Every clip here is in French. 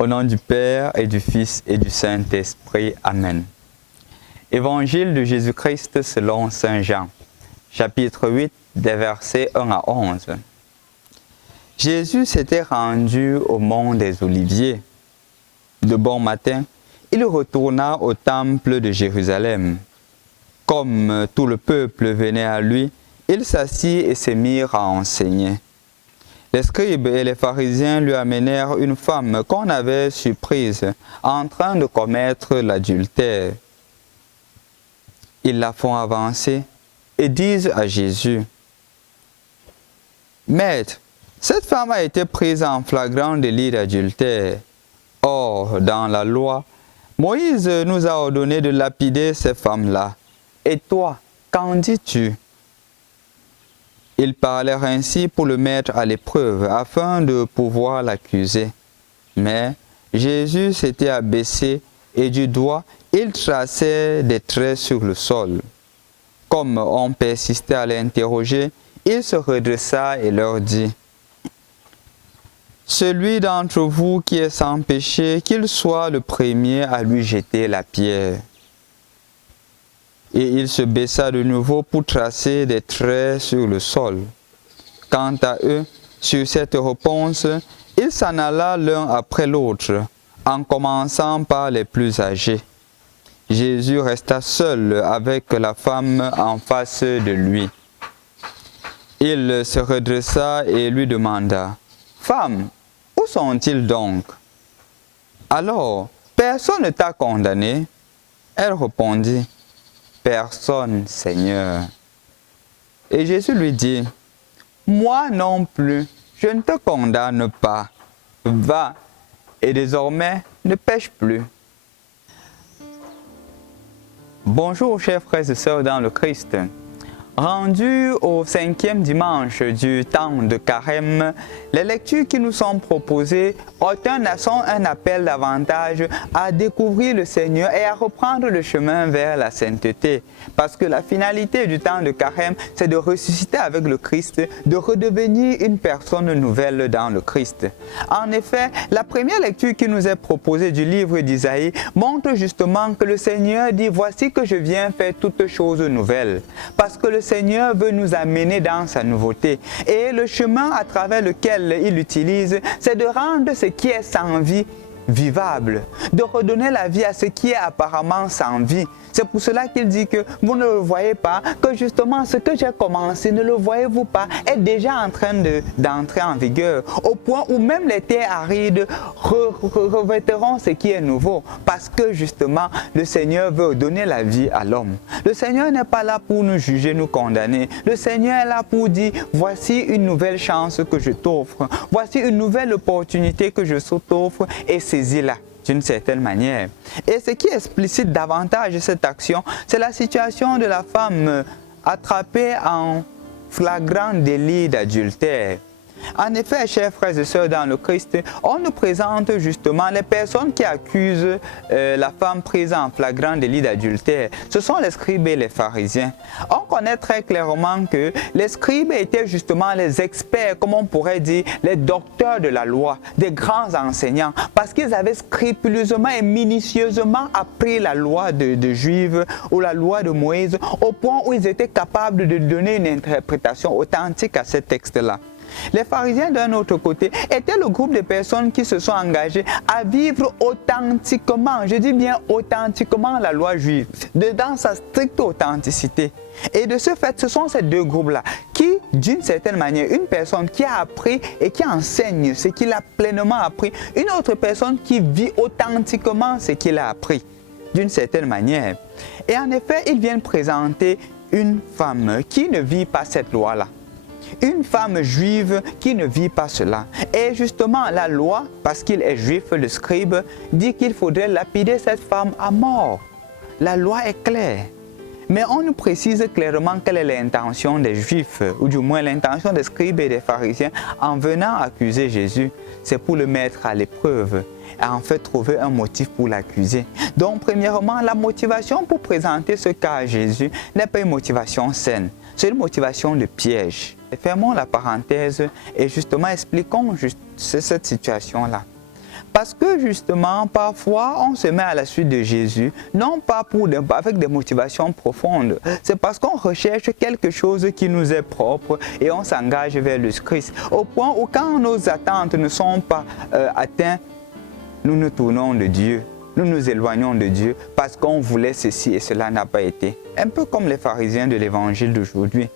Au nom du Père et du Fils et du Saint-Esprit. Amen. Évangile de Jésus-Christ selon Saint Jean, chapitre 8, des versets 1 à 11. Jésus s'était rendu au mont des Oliviers. De bon matin, il retourna au temple de Jérusalem. Comme tout le peuple venait à lui, il s'assit et se mirent à enseigner. Les scribes et les pharisiens lui amenèrent une femme qu'on avait surprise en train de commettre l'adultère. Ils la font avancer et disent à Jésus: « Maître, cette femme a été prise en flagrant délit d'adultère. Or, dans la loi, Moïse nous a ordonné de lapider ces femmes-là. Et toi, qu'en dis-tu » Ils parlèrent ainsi pour le mettre à l'épreuve, afin de pouvoir l'accuser. Mais Jésus s'était abaissé et du doigt, il traçait des traits sur le sol. Comme on persistait à l'interroger, il se redressa et leur dit: « Celui d'entre vous qui est sans péché, qu'il soit le premier à lui jeter la pierre. » Et il se baissa de nouveau pour tracer des traits sur le sol. Quant à eux, sur cette réponse, il s'en alla l'un après l'autre, en commençant par les plus âgés. Jésus resta seul avec la femme en face de lui. Il se redressa et lui demanda: « Femme, où sont-ils donc? » Alors, personne ne t'a condamné? Elle répondit: Personne, Seigneur. Et Jésus lui dit: Moi non plus, je ne te condamne pas. Va, et désormais, ne pêche plus. Bonjour, chers frères et sœurs dans le Christ. Rendu au 5e dimanche du temps de Carême, les lectures qui nous sont proposées sont un appel davantage à découvrir le Seigneur et à reprendre le chemin vers la sainteté. Parce que la finalité du temps de Carême, c'est de ressusciter avec le Christ, de redevenir une personne nouvelle dans le Christ. En effet, la première lecture qui nous est proposée du livre d'Isaïe montre justement que le Seigneur dit: « Voici que je viens faire toutes choses nouvelles. » Parce que le Seigneur veut nous amener dans sa nouveauté. Et le chemin à travers lequel il utilise, c'est de rendre ce qui est sans vie vivable, de redonner la vie à ce qui est apparemment sans vie. C'est pour cela qu'il dit que vous ne le voyez pas, que justement ce que j'ai commencé, ne le voyez-vous pas, est déjà en train d'entrer en vigueur, au point où même les terres arides revêteront ce qui est nouveau, parce que justement le Seigneur veut donner la vie à l'homme. Le Seigneur n'est pas là pour nous juger, nous condamner. Le Seigneur est là pour dire: voici une nouvelle chance que je t'offre, voici une nouvelle opportunité que je t'offre, et saisis-la d'une certaine manière. Et ce qui explicite davantage cette action, c'est la situation de la femme attrapée en flagrant délit d'adultère. En effet, chers frères et sœurs dans le Christ, on nous présente justement les personnes qui accusent la femme prise en flagrant délit d'adultère. Ce sont les scribes et les pharisiens. On connaît très clairement que les scribes étaient justement les experts, comme on pourrait dire, les docteurs de la loi, des grands enseignants, parce qu'ils avaient scrupuleusement et minutieusement appris la loi de Juifs ou la loi de Moïse, au point où ils étaient capables de donner une interprétation authentique à ces textes-là. Les pharisiens, d'un autre côté, étaient le groupe de personnes qui se sont engagées à vivre authentiquement, je dis bien authentiquement, la loi juive, dans sa stricte authenticité. Et de ce fait, ce sont ces deux groupes-là qui, d'une certaine manière, une personne qui a appris et qui enseigne ce qu'il a pleinement appris, une autre personne qui vit authentiquement ce qu'il a appris, d'une certaine manière. Et en effet, ils viennent présenter une femme qui ne vit pas cette loi-là. Une femme juive qui ne vit pas cela. Et justement, la loi, parce qu'il est juif, le scribe, dit qu'il faudrait lapider cette femme à mort. La loi est claire. Mais on nous précise clairement quelle est l'intention des Juifs, ou du moins l'intention des scribes et des pharisiens en venant accuser Jésus. C'est pour le mettre à l'épreuve et en fait trouver un motif pour l'accuser. Donc premièrement, la motivation pour présenter ce cas à Jésus n'est pas une motivation saine, c'est une motivation de piège. Fermons la parenthèse et justement expliquons cette situation-là. Parce que justement, parfois, on se met à la suite de Jésus, non pas avec des motivations profondes, c'est parce qu'on recherche quelque chose qui nous est propre et on s'engage vers le Christ. Au point où quand nos attentes ne sont pas atteintes, nous nous tournons de Dieu. Nous nous éloignons de Dieu parce qu'on voulait ceci et cela n'a pas été. Un peu comme les pharisiens de l'évangile d'aujourd'hui.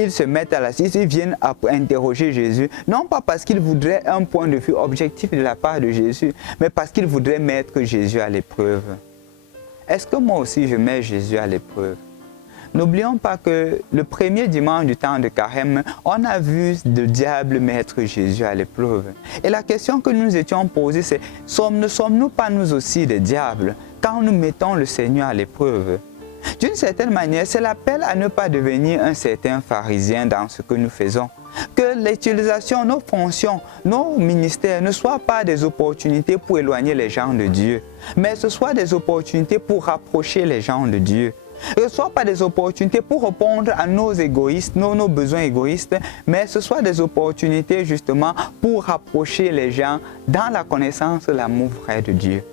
Ils se mettent à la suite, ils viennent interroger Jésus, non pas parce qu'ils voudraient un point de vue objectif de la part de Jésus, mais parce qu'ils voudraient mettre Jésus à l'épreuve. Est-ce que moi aussi je mets Jésus à l'épreuve? N'oublions pas que le premier dimanche du temps de Carême, on a vu le diable mettre Jésus à l'épreuve. Et la question que nous nous étions posée, c'est ne sommes-nous pas nous aussi des diables quand nous mettons le Seigneur à l'épreuve? D'une certaine manière, c'est l'appel à ne pas devenir un certain pharisien dans ce que nous faisons. Que l'utilisation, nos fonctions, nos ministères ne soient pas des opportunités pour éloigner les gens de Dieu, mais ce soient des opportunités pour rapprocher les gens de Dieu. Ce ne soit pas des opportunités pour répondre à nos besoins égoïstes, mais ce soit des opportunités justement pour rapprocher les gens dans la connaissance de l'amour vrai de Dieu.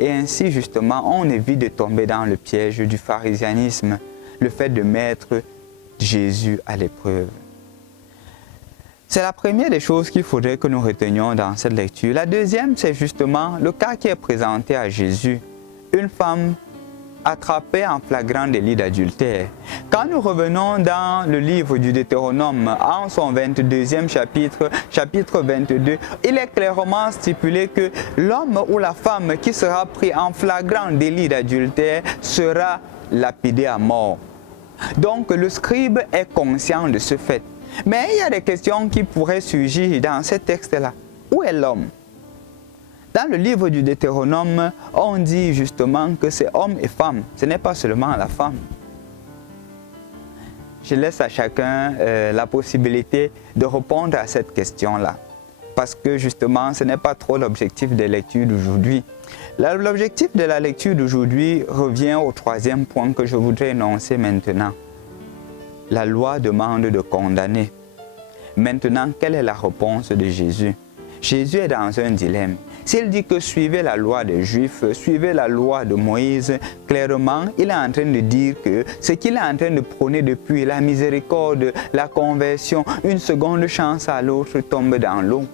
Et ainsi justement, on évite de tomber dans le piège du pharisianisme, le fait de mettre Jésus à l'épreuve. C'est la première des choses qu'il faudrait que nous retenions dans cette lecture. La deuxième, c'est justement le cas qui est présenté à Jésus. Une femme attrapée en flagrant délit d'adultère. Quand nous revenons dans le livre du Deutéronome, en son 22e chapitre, chapitre 22, il est clairement stipulé que l'homme ou la femme qui sera pris en flagrant délit d'adultère sera lapidé à mort. Donc le scribe est conscient de ce fait. Mais il y a des questions qui pourraient surgir dans ce texte-là. Où est l'homme? Dans le livre du Deutéronome, on dit justement que c'est homme et femme, ce n'est pas seulement la femme. Je laisse à chacun la possibilité de répondre à cette question-là, parce que justement, ce n'est pas trop l'objectif des lectures d'aujourd'hui. L'objectif de la lecture d'aujourd'hui revient au troisième point que je voudrais énoncer maintenant. La loi demande de condamner. Maintenant, quelle est la réponse de Jésus? Jésus est dans un dilemme. S'il dit que suivez la loi des Juifs, suivez la loi de Moïse, clairement, il est en train de dire que ce qu'il est en train de prôner depuis, la miséricorde, la conversion, une seconde chance à l'autre tombe dans l'eau.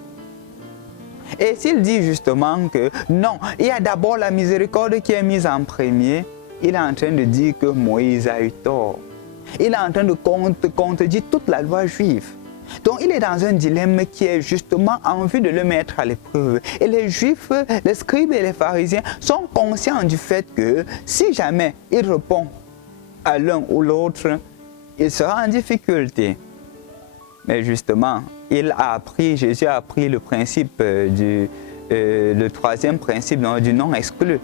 Et s'il dit justement que non, il y a d'abord la miséricorde qui est mise en premier, il est en train de dire que Moïse a eu tort. Il est en train de contredire toute la loi juive. Donc il est dans un dilemme qui est justement en vue de le mettre à l'épreuve. Et les Juifs, les scribes et les pharisiens sont conscients du fait que si jamais il répond à l'un ou l'autre, il sera en difficulté. Mais justement, Jésus a appris le principe le troisième principe du non exclu,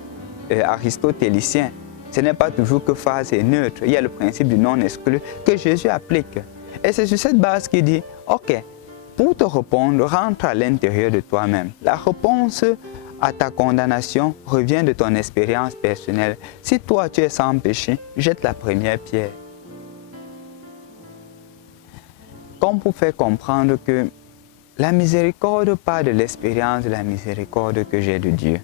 aristotélicien. Ce n'est pas toujours que phase et neutre. Il y a le principe du non exclu que Jésus applique. Et c'est sur cette base qu'il dit, ok, pour te répondre, rentre à l'intérieur de toi-même. La réponse à ta condamnation revient de ton expérience personnelle. Si toi tu es sans péché, jette la première pierre. Comme pour faire comprendre que la miséricorde part de l'expérience de la miséricorde que j'ai de Dieu.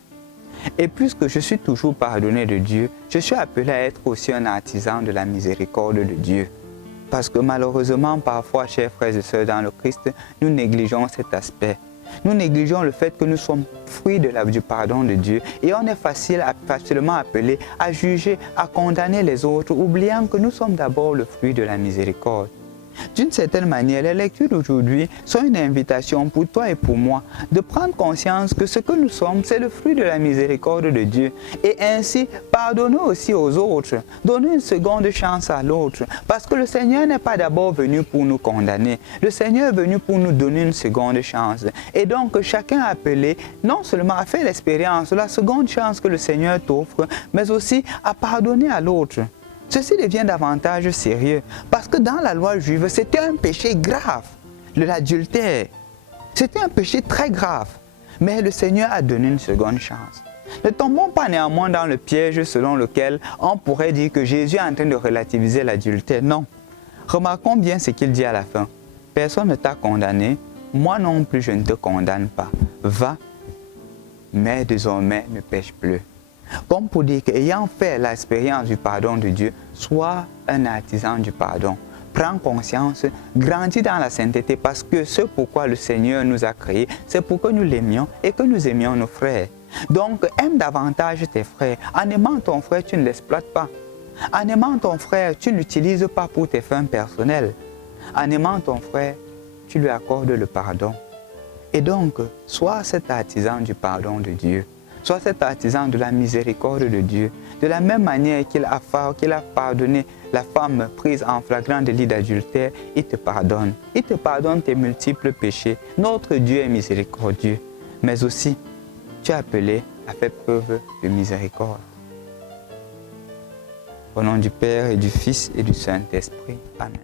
Et puisque je suis toujours pardonné de Dieu, je suis appelé à être aussi un artisan de la miséricorde de Dieu. Parce que malheureusement, parfois, chers frères et sœurs dans le Christ, nous négligeons cet aspect. Nous négligeons le fait que nous sommes fruits du pardon de Dieu et on est facilement appelé à juger, à condamner les autres, oubliant que nous sommes d'abord le fruit de la miséricorde. D'une certaine manière, les lectures d'aujourd'hui sont une invitation pour toi et pour moi de prendre conscience que ce que nous sommes, c'est le fruit de la miséricorde de Dieu. Et ainsi, pardonnons aussi aux autres, donnons une seconde chance à l'autre. Parce que le Seigneur n'est pas d'abord venu pour nous condamner. Le Seigneur est venu pour nous donner une seconde chance. Et donc, chacun est appelé non seulement à faire l'expérience de la seconde chance que le Seigneur t'offre, mais aussi à pardonner à l'autre. Ceci devient davantage sérieux parce que dans la loi juive, c'était un péché grave, l'adultère. C'était un péché très grave, mais le Seigneur a donné une seconde chance. Ne tombons pas néanmoins dans le piège selon lequel on pourrait dire que Jésus est en train de relativiser l'adultère. Non. Remarquons bien ce qu'il dit à la fin. Personne ne t'a condamné, moi non plus je ne te condamne pas. Va mais désormais ne pêche plus. Comme pour dire qu'ayant fait l'expérience du pardon de Dieu, sois un artisan du pardon. Prends conscience, grandis dans la sainteté parce que ce pourquoi le Seigneur nous a créés, c'est pour que nous l'aimions et que nous aimions nos frères. Donc, aime davantage tes frères. En aimant ton frère, tu ne l'exploites pas. En aimant ton frère, tu ne l'utilises pas pour tes fins personnelles. En aimant ton frère, tu lui accordes le pardon. Et donc, sois cet artisan du pardon de Dieu. Sois cet artisan de la miséricorde de Dieu. De la même manière qu'il a pardonné la femme prise en flagrant délit d'adultère, il te pardonne. Il te pardonne tes multiples péchés. Notre Dieu est miséricordieux. Mais aussi, tu es appelé à faire preuve de miséricorde. Au nom du Père et du Fils et du Saint-Esprit. Amen.